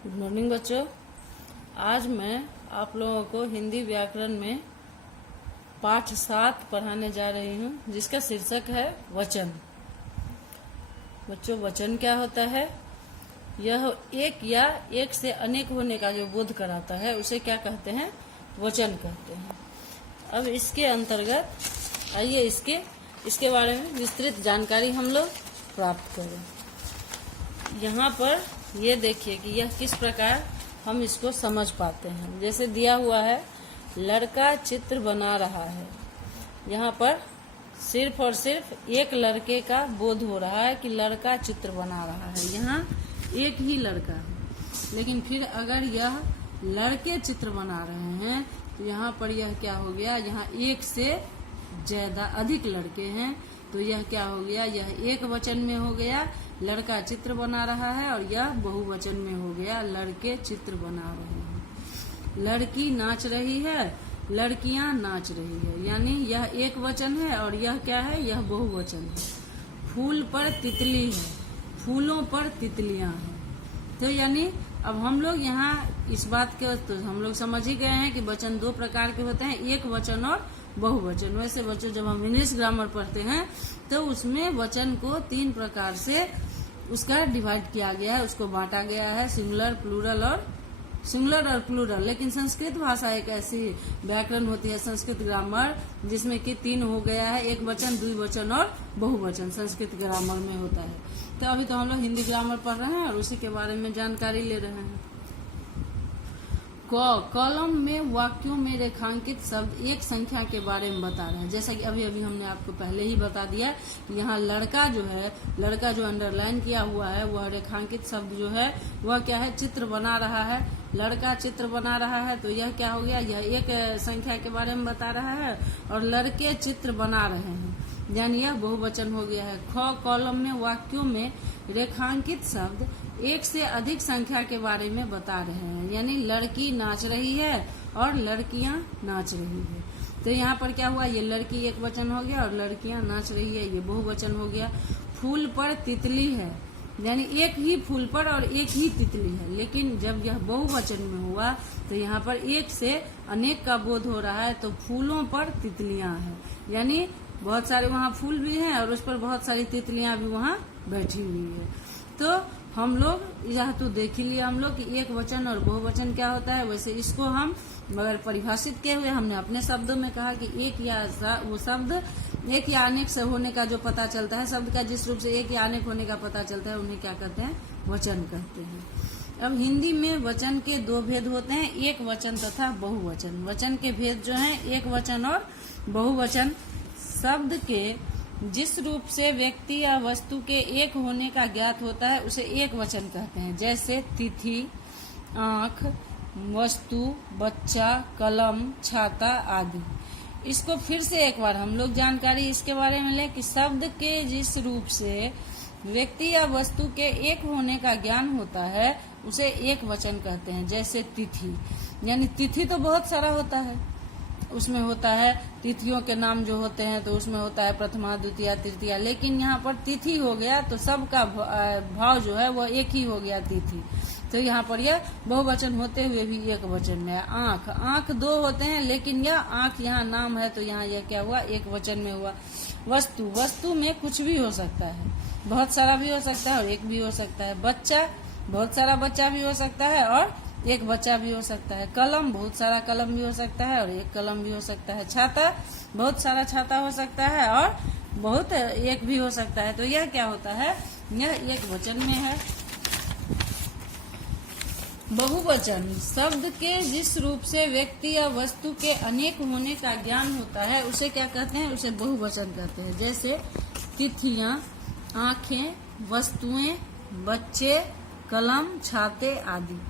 Good morning बच्चों। आज मैं आप लोगों को हिंदी व्याकरण में पाठ 7 पढ़ाने जा रही हूँ, जिसका शीर्षक है वचन। बच्चों, वचन क्या होता है? यह एक या एक से अनेक होने का जो बोध कराता है उसे क्या कहते हैं? वचन कहते हैं। अब इसके अंतर्गत आइए इसके बारे में विस्तृत जानकारी हम लोग प्राप्त करें। यहाँ पर ये देखिए कि यह किस प्रकार हम इसको समझ पाते हैं। जैसे दिया हुआ है, लड़का चित्र बना रहा है। यहाँ पर सिर्फ और सिर्फ एक लड़के का बोध हो रहा है कि लड़का चित्र बना रहा है। यहाँ एक ही लड़का है, लेकिन फिर अगर यह लड़के चित्र बना रहे हैं तो यहाँ पर यह क्या हो गया? यहाँ एक से ज्यादा अधिक लड़के हैं तो यह क्या हो गया? यह एक वचन में हो गया, लड़का चित्र बना रहा है, और यह बहुवचन में हो गया, लड़के चित्र बना रहे हैं। लड़की नाच रही है, लड़कियां नाच रही है, यानी यह एक वचन है और यह क्या है? यह बहुवचन है। फूल पर तितली है, फूलों पर तितलियां हैं। तो यानी अब हम लोग यहाँ इस बात के तो हम लोग समझ ही गए हैं कि वचन दो प्रकार के होते हैं, एक वचन और बहुवचन। वैसे बच्चों, जब हम इंग्लिश ग्रामर पढ़ते हैं तो उसमें वचन को 3 प्रकार से उसका डिवाइड किया गया है, उसको बांटा गया है, सिंगुलर, प्लूरल और प्लूरल। लेकिन संस्कृत भाषा एक ऐसी व्याकरण होती है, संस्कृत ग्रामर, जिसमें कि 3 हो गया है, एक वचन, द्विवचन और बहुवचन संस्कृत ग्रामर में होता है। तो अभी तो हम लोग हिंदी ग्रामर पढ़ रहे हैं और उसी के बारे में जानकारी ले रहे हैं। कॉलम में वाक्यों में रेखांकित शब्द एक संख्या के बारे में बता रहे हैं। जैसा कि अभी हमने आपको पहले ही बता दिया कि यहाँ लड़का जो अंडरलाइन किया हुआ है, वह रेखांकित शब्द जो है वह क्या है? चित्र बना रहा है। लड़का चित्र बना रहा है तो यह क्या हो गया? यह एक संख्या के बारे में बता रहा है, और लड़के चित्र बना रहे हैं, यानी यह बहुवचन हो गया है। कॉलम में वाक्यों में रेखांकित शब्द एक से अधिक संख्या के बारे में बता रहे हैं, यानी लड़की नाच रही है और लड़कियां नाच रही है। तो यहाँ पर क्या हुआ? ये लड़की एक वचन हो गया और लड़कियां नाच रही है, ये बहुवचन हो गया। फूल पर तितली है, यानी एक ही फूल पर और एक ही तितली है। लेकिन जब यह बहुवचन में हुआ तो यहाँ पर एक से अनेक का बोध हो रहा है, तो फूलों पर तितलियां हैं, यानी बहुत सारे वहाँ फूल भी हैं और उस पर बहुत सारी तितलियां भी वहाँ बैठी हुई है। तो हम लोग यह तो देख ही लिया हम लोग कि एक वचन और बहुवचन क्या होता है। वैसे इसको हम मगर परिभाषित किए हुए हमने अपने शब्दों में कहा कि एक या वो शब्द एक या अनेक से होने का जो पता चलता है, शब्द का जिस रूप से एक या अनेक होने का पता चलता है, उन्हें क्या कहते हैं? वचन कहते हैं। अब हिंदी में वचन के 2 भेद होते हैं, एक वचन तथा बहुवचन। वचन के भेद जो हैं एक वचन और बहुवचन। शब्द के जिस रूप से व्यक्ति या वस्तु के एक होने का ज्ञात होता है उसे एक वचन कहते हैं। जैसे तिथि, आँख, वस्तु, बच्चा, कलम, छाता आदि। इसको फिर से एक बार हम लोग जानकारी इसके बारे में लें कि शब्द के जिस रूप से व्यक्ति या वस्तु के एक होने का ज्ञान होता है उसे एक वचन कहते हैं। जैसे तिथि, यानी तिथि तो बहुत सारा होता है, उसमें होता है तिथियों के नाम जो होते हैं, तो उसमें होता है प्रथमा, द्वितीया, तृतीया। लेकिन यहाँ पर तिथि हो गया तो सबका भाव जो है वह एक ही हो गया, तिथि। तो यहाँ पर यह बहुवचन होते हुए भी एक वचन में है। आँख 2 होते हैं, लेकिन यह आँख यहाँ नाम है तो यहाँ यह क्या हुआ? एक वचन में हुआ। वस्तु में कुछ भी हो सकता है, बहुत सारा भी हो सकता है और एक भी हो सकता है। बच्चा, बहुत सारा बच्चा भी हो सकता है और एक बच्चा भी हो सकता है। कलम, बहुत सारा कलम भी हो सकता है और एक कलम भी हो सकता है। छाता, बहुत सारा छाता हो सकता है और बहुत एक भी हो सकता है। तो यह क्या होता है? यह एक वचन में है। बहुवचन शब्द के जिस रूप से व्यक्ति या वस्तु के अनेक होने का ज्ञान होता है उसे क्या कहते हैं? उसे बहुवचन कहते हैं। जैसे तिथियां, आँखें, वस्तुएं, बच्चे, कलम, छाते आदि।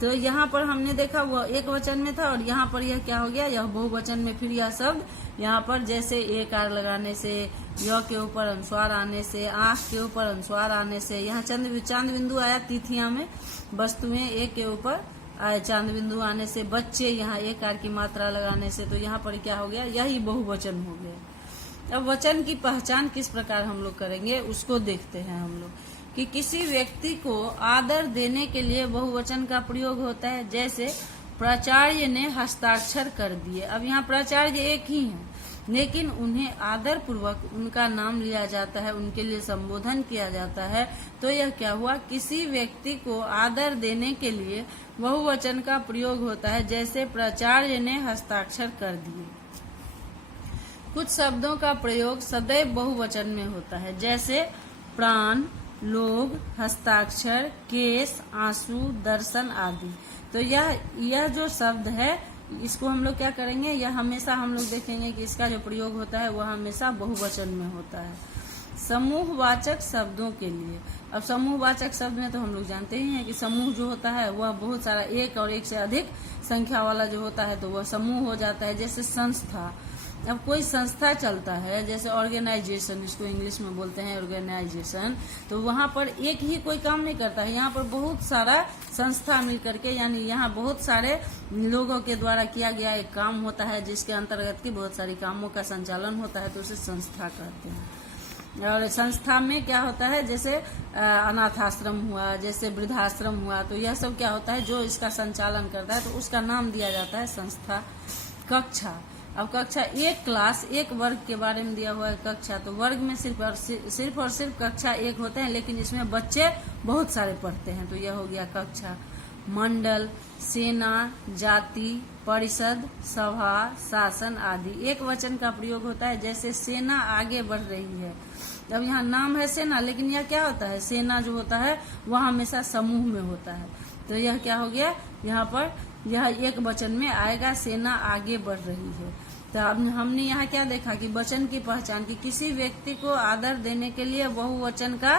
तो यहाँ पर हमने देखा वह एक वचन में था और यहाँ पर यह क्या हो गया? यह बहुवचन में। फिर यह शब्द यहाँ पर जैसे एकार लगाने से, य के ऊपर अनुस्वार आने से, आँख के ऊपर अनुस्वार आने से, यहाँ चांद बिंदु आया तिथियां में, वस्तुएं एक के ऊपर आए चांद बिंदु आने से, बच्चे यहाँ एकार की मात्रा लगाने से, तो यहाँ पर क्या हो गया? यही बहुवचन हो गया। अब वचन की पहचान किस प्रकार हम लोग करेंगे उसको देखते हैं हम लोग। कि किसी व्यक्ति को आदर देने के लिए बहुवचन का प्रयोग होता है। जैसे प्राचार्य ने हस्ताक्षर कर दिए। अब यहाँ प्राचार्य एक ही है, लेकिन उन्हें आदर पूर्वक उनका नाम लिया जाता है, उनके लिए संबोधन किया जाता है। तो यह क्या हुआ, किसी व्यक्ति को आदर देने के लिए बहुवचन का प्रयोग होता है। जैसे प्राचार्य ने हस्ताक्षर कर दिए। कुछ शब्दों का प्रयोग सदैव बहुवचन में होता है। जैसे प्राण, लोग, हस्ताक्षर, केस, आंसू, दर्शन आदि। तो यह जो शब्द है इसको हम लोग क्या करेंगे, यह हमेशा हम लोग देखेंगे कि इसका जो प्रयोग होता है वह हमेशा बहुवचन में होता है। समूहवाचक शब्दों के लिए, अब समूहवाचक शब्द में तो हम लोग जानते ही हैं कि समूह जो होता है वह बहुत सारा एक और एक से अधिक संख्या वाला जो होता है तो वह समूह हो जाता है। जैसे संस्था, अब कोई संस्था चलता है, जैसे ऑर्गेनाइजेशन, इसको इंग्लिश में बोलते हैं ऑर्गेनाइजेशन, तो वहाँ पर एक ही कोई काम नहीं करता है, यहाँ पर बहुत सारा संस्था मिल करके, यानी यहाँ बहुत सारे लोगों के द्वारा किया गया एक काम होता है जिसके अंतर्गत की बहुत सारी कामों का संचालन होता है, तो उसे संस्था कहते हैं। और संस्था में क्या होता है, जैसे अनाथ आश्रम हुआ, जैसे वृद्धाश्रम हुआ, तो यह सब क्या होता है, जो इसका संचालन करता है तो उसका नाम दिया जाता है संस्था। कक्षा, अब कक्षा एक क्लास, एक वर्ग के बारे में दिया हुआ है कक्षा, तो वर्ग में सिर्फ और सिर्फ कक्षा एक होते हैं, लेकिन इसमें बच्चे बहुत सारे पढ़ते हैं, तो यह हो गया कक्षा। मंडल, सेना, जाति, परिषद, सभा, शासन आदि एक वचन का प्रयोग होता है। जैसे सेना आगे बढ़ रही है, अब यहाँ नाम है सेना, लेकिन यह क्या होता है, सेना जो होता है वह हमेशा समूह में होता है, तो यह क्या हो गया, यहाँ पर यह एक वचन में आएगा, सेना आगे बढ़ रही है। तो अब हमने यहाँ क्या देखा कि वचन की पहचान, की किसी व्यक्ति को आदर देने के लिए बहुवचन का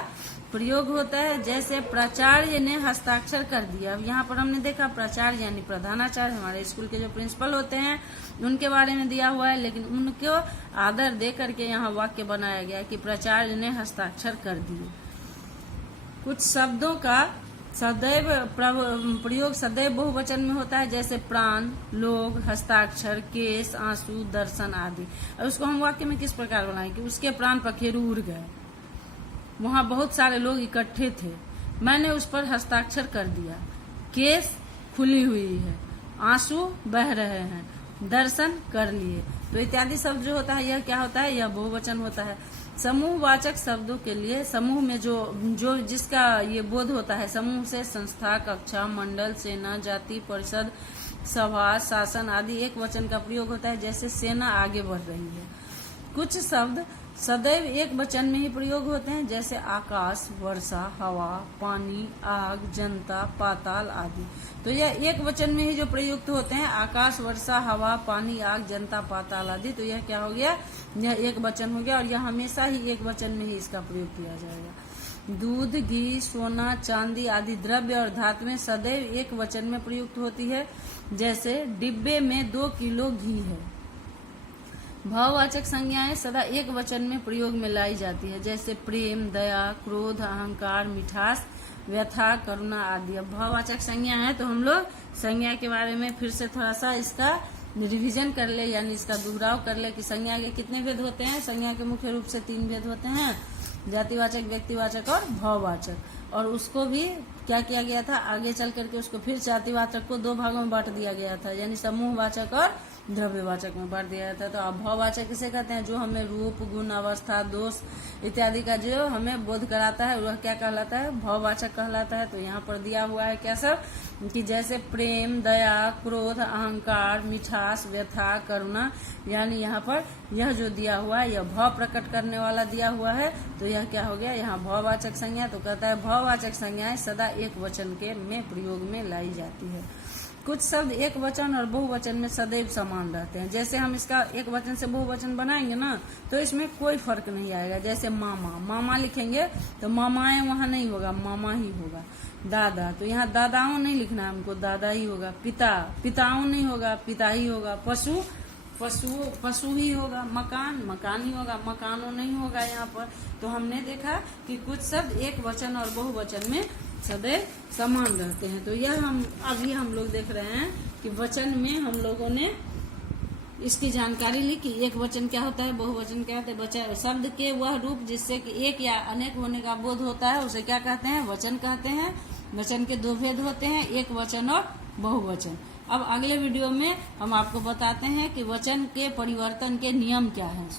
प्रयोग होता है। जैसे प्राचार्य ने हस्ताक्षर कर दिया, अब यहाँ पर हमने देखा प्राचार्य यानी प्रधानाचार्य, हमारे स्कूल के जो प्रिंसिपल होते हैं उनके बारे में दिया हुआ है, लेकिन उनको आदर दे करके यहाँ वाक्य बनाया गया कि प्राचार्य ने हस्ताक्षर कर दिए। कुछ शब्दों का सदैव प्रयोग सदैव बहुवचन में होता है। जैसे प्राण, लोग, हस्ताक्षर, केस, आंसू, दर्शन आदि। और उसको हम वाक्य में किस प्रकार बनाएं कि उसके प्राण पखेरु उड़ गए, वहां बहुत सारे लोग इकट्ठे थे, मैंने उस पर हस्ताक्षर कर दिया, केस खुली हुई है, आंसू बह रहे हैं, दर्शन कर लिए। तो इत्यादि शब्द जो होता है यह क्या होता है, यह बहुवचन होता है। समूहवाचक शब्दों के लिए समूह में जो जिसका ये बोध होता है, समूह से संस्था, कक्षा, मंडल, सेना, जाति, परिषद, सभा, शासन आदि एक वचन का प्रयोग होता है। जैसे सेना आगे बढ़ रही है। कुछ शब्द सदैव एक वचन में ही प्रयोग होते हैं। जैसे आकाश, वर्षा, हवा, पानी, आग, जनता, पाताल आदि। तो यह एक वचन में ही जो प्रयुक्त होते हैं, आकाश, वर्षा, हवा, पानी, आग, जनता, पाताल आदि, तो यह क्या हो गया, यह एक वचन हो गया और यह हमेशा ही एक वचन में ही इसका प्रयोग किया जाएगा। दूध, घी, सोना, चांदी आदि द्रव्य और धातुएं सदैव एक वचन में प्रयुक्त होती है। जैसे डिब्बे में 2 किलो घी है। भाववाचक संज्ञाएं सदा एक वचन में प्रयोग में लाई जाती है। जैसे प्रेम, दया, क्रोध, अहंकार, मिठास, व्यथा, करुणा आदि। अब भाववाचक संज्ञा है तो हम लोग संज्ञा के बारे में फिर से थोड़ा सा इसका रिवीजन कर ले, यानी इसका दोहराव कर ले कि संज्ञा के कितने भेद होते हैं। संज्ञा के मुख्य रूप से 3 भेद होते हैं, जातिवाचक, व्यक्तिवाचक और भाववाचक। और उसको भी क्या किया गया था, आगे चल करके उसको फिर जातिवाचक को 2 भागों में बांट दिया गया था, यानी समूहवाचक और द्रव्यवाचक में बांट दिया जाता है। तो अब भाववाचक किसे कहते हैं, जो हमें रूप, गुण, अवस्था, दोष इत्यादि का जो हमें बोध कराता है वह क्या कहलाता है, भाववाचक कहलाता है। तो यहाँ पर दिया हुआ है क्या सब, कि जैसे प्रेम, दया, क्रोध, अहंकार, मिठास, व्यथा, करुणा, यानी यहाँ पर यह जो दिया हुआ है यह भाव प्रकट करने वाला दिया हुआ है। तो यह क्या हो गया, यहाँ भाववाचक संज्ञा। तो कहता है भाववाचक संज्ञाएं सदा एक वचन के में प्रयोग में लाई जाती है। कुछ शब्द एक वचन और बहुवचन में सदैव समान रहते हैं। जैसे हम इसका एक वचन से बहुवचन बनाएंगे ना तो इसमें कोई फर्क नहीं आएगा। जैसे मामा, मामा लिखेंगे तो मामाएं वहां नहीं होगा, मामा ही होगा। दादा, तो यहाँ दादाओं नहीं लिखना है हमको, दादा ही होगा। पिता, पिताओं नहीं होगा, पिता ही होगा। पशु, पशु ही होगा। मकान, मकान ही होगा, मकानों नहीं होगा यहाँ पर। तो हमने देखा कि कुछ शब्द एक वचन और बहुवचन में सदैव समान रहते हैं। तो यह हम अभी हम लोग देख रहे हैं कि वचन में हम लोगों ने इसकी जानकारी ली कि एक वचन क्या होता है, बहुवचन क्या होता है। शब्द के वह रूप जिससे कि एक या अनेक होने का बोध होता है उसे क्या कहते हैं, वचन कहते हैं। वचन के दो भेद होते हैं, एक वचन और बहुवचन। अब अगले वीडियो में हम आपको बताते हैं कि वचन के परिवर्तन के नियम क्या हैं।